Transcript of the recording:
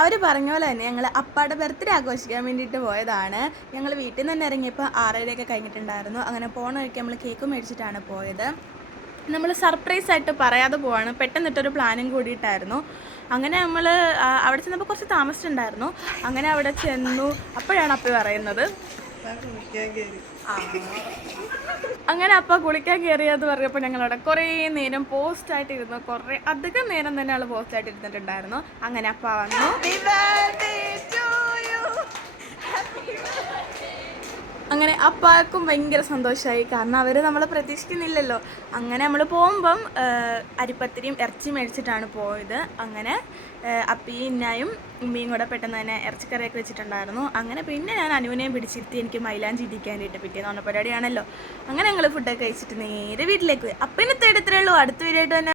അവർ പറഞ്ഞ പോലെ തന്നെ ഞങ്ങൾ അപ്പാടെ ബർത്ത്ഡേ ആഘോഷിക്കാൻ വേണ്ടിയിട്ട് പോയതാണ്. ഞങ്ങൾ വീട്ടിൽ നിന്ന് തന്നെ ഇറങ്ങിയപ്പോൾ 6:30 കഴിഞ്ഞിട്ടുണ്ടായിരുന്നു. അങ്ങനെ പോണ വഴിക്ക് നമ്മൾ കേക്ക് മേടിച്ചിട്ടാണ് പോയത്. നമ്മൾ സർപ്രൈസായിട്ട് പറയാതെ പോവാണ്, പെട്ടെന്നിട്ടൊരു പ്ലാനും കൂടിയിട്ടായിരുന്നു. അങ്ങനെ നമ്മൾ അവിടെ ചെന്നപ്പോൾ കുറച്ച് താമസിച്ചിട്ടുണ്ടായിരുന്നു. അങ്ങനെ അവിടെ ചെന്നു, അപ്പോഴാണ് അപ്പ പറയുന്നത് അങ്ങനെ അപ്പ കുളിക്കാൻ കയറിയെന്ന് പറഞ്ഞപ്പോൾ ഞങ്ങളവിടെ കുറേ നേരം പോസ്റ്റായിട്ട് ഇരുന്നു. കുറേ അധികം നേരം തന്നെ ആൾ പോസ്റ്റായിട്ട് ഇരുന്നിട്ടുണ്ടായിരുന്നു. അങ്ങനെ അപ്പ വന്നു. അങ്ങനെ അപ്പാർക്കും ഭയങ്കര സന്തോഷമായി, കാരണം അവർ നമ്മളെ പ്രതീക്ഷിക്കുന്നില്ലല്ലോ. അങ്ങനെ നമ്മൾ പോകുമ്പം അരിപ്പത്തിരിയും ഇറച്ചി മേടിച്ചിട്ടാണ് പോയത്. അങ്ങനെ അപ്പിയും ഇന്നായും ഉമ്മയും കൂടെ പെട്ടെന്ന് തന്നെ ഇറച്ചിക്കറിയൊക്കെ വെച്ചിട്ടുണ്ടായിരുന്നു. അങ്ങനെ പിന്നെ ഞാൻ അനുവിനെയും പിടിച്ചിരുത്തി എനിക്ക് മൈലാഞ്ചി ഇടിക്കാനായിട്ട് പിറ്റേന്ന് പറഞ്ഞ പരിപാടിയാണല്ലോ. അങ്ങനെ ഞങ്ങൾ ഫുഡൊക്കെ കഴിച്ചിട്ട് നേരെ വീട്ടിലേക്ക് പോയി. അപ്പം ഇന്നത്തെ ഇടത്തിലേ ഉള്ളൂ. അടുത്ത വീഡിയോ ആയിട്ട് തന്നെ